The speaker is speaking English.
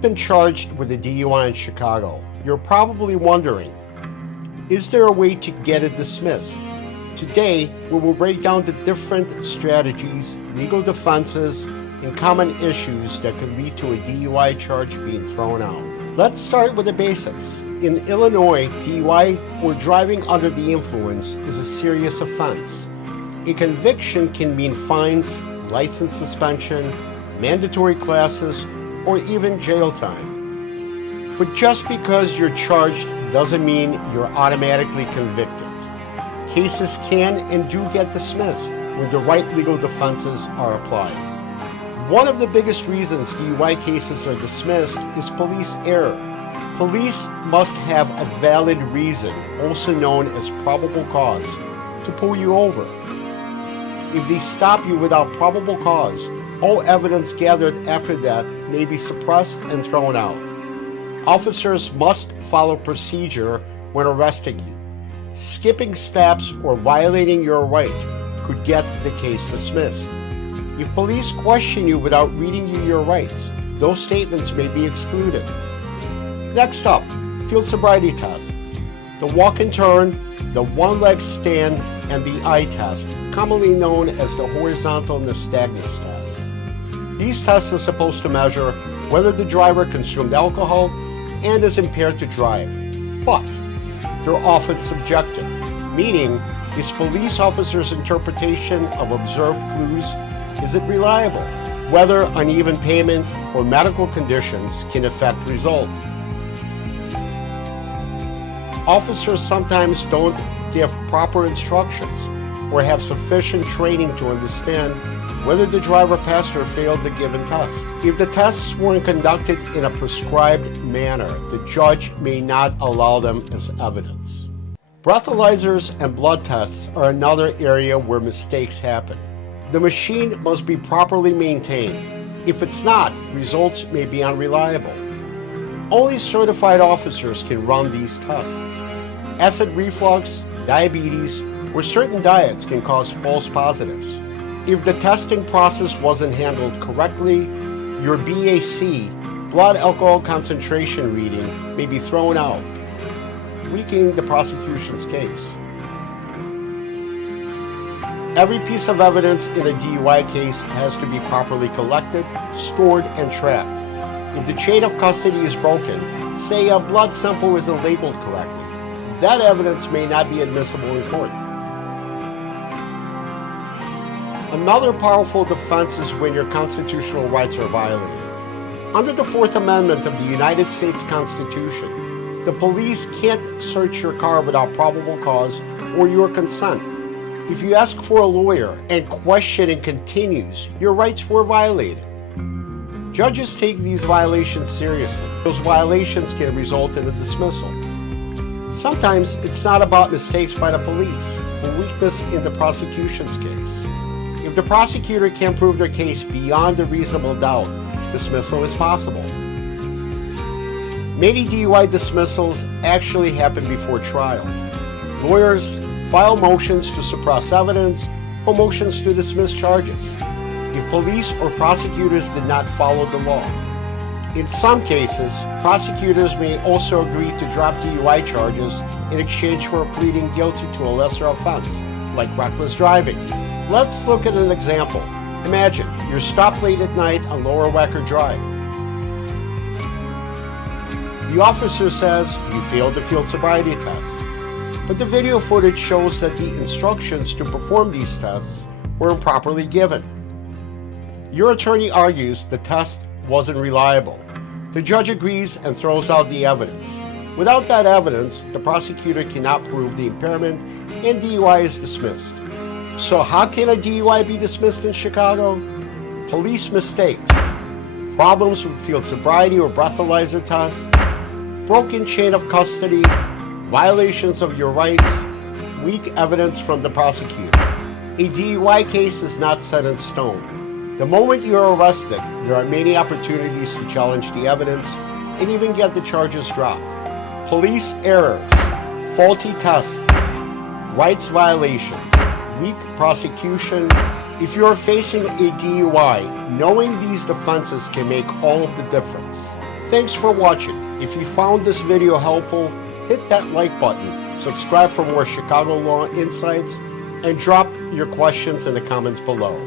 you've been charged with a DUI in Chicago, you're probably wondering, is there a way to get it dismissed? Today, we will break down the different strategies, legal defenses, and common issues that could lead to a DUI charge being thrown out. Let's start with the basics. In Illinois, DUI, or driving under the influence, is a serious offense. A conviction can mean fines, license suspension, mandatory classes, or even jail time. But just because you're charged doesn't mean you're automatically convicted. Cases can and do get dismissed when the right legal defenses are applied. One of the biggest reasons DUI cases are dismissed is police error. Police must have a valid reason, also known as probable cause, to pull you over. If they stop you without probable cause, all evidence gathered after that may be suppressed and thrown out. Officers must follow procedure when arresting you. Skipping steps or violating your right could get the case dismissed. If police question you without reading you your rights, those statements may be excluded. Next up, field sobriety tests. The walk and turn, the one-leg stand, and the eye test, commonly known as the horizontal nystagmus test. These tests are supposed to measure whether the driver consumed alcohol and is impaired to drive, but they're often subjective, meaning is police officers' interpretation of observed clues, is it reliable? Whether uneven payment or medical conditions can affect results. Officers sometimes don't give proper instructions or have sufficient training to understand whether the driver passed or failed the given test. If the tests weren't conducted in a prescribed manner, the judge may not allow them as evidence. Breathalyzers and blood tests are another area where mistakes happen. The machine must be properly maintained. If it's not, results may be unreliable. Only certified officers can run these tests. Acid reflux, diabetes, or certain diets can cause false positives. If the testing process wasn't handled correctly, your BAC, blood alcohol concentration reading, may be thrown out, weakening the prosecution's case. Every piece of evidence in a DUI case has to be properly collected, stored, and tracked. If the chain of custody is broken, say a blood sample isn't labeled correctly, that evidence may not be admissible in court. Another powerful defense is when your constitutional rights are violated. Under the Fourth Amendment of the United States Constitution, the police can't search your car without probable cause or your consent. If you ask for a lawyer and questioning continues, your rights were violated. Judges take these violations seriously. Those violations can result in a dismissal. Sometimes it's not about mistakes by the police, but weakness in the prosecution's case. If the prosecutor can't prove their case beyond a reasonable doubt, dismissal is possible. Many DUI dismissals actually happen before trial. Lawyers file motions to suppress evidence or motions to dismiss charges if police or prosecutors did not follow the law. In some cases, prosecutors may also agree to drop DUI charges in exchange for pleading guilty to a lesser offense, like reckless driving. Let's look at an example. Imagine you're stopped late at night on Lower Wacker Drive. The officer says you failed the field sobriety tests, but the video footage shows that the instructions to perform these tests were improperly given. Your attorney argues the test wasn't reliable. The judge agrees and throws out the evidence. Without that evidence, the prosecutor cannot prove the impairment and DUI is dismissed. So how can a DUI be dismissed in Chicago? Police mistakes, problems with field sobriety or breathalyzer tests, broken chain of custody, violations of your rights, weak evidence from the prosecutor. A DUI case is not set in stone. The moment you are arrested, there are many opportunities to challenge the evidence and even get the charges dropped. Police errors, faulty tests, rights violations, weak prosecution. If you are facing a DUI, knowing these defenses can make all of the difference. Thanks for watching. If you found this video helpful, hit that like button, subscribe for more Chicago law insights, and drop your questions in the comments below.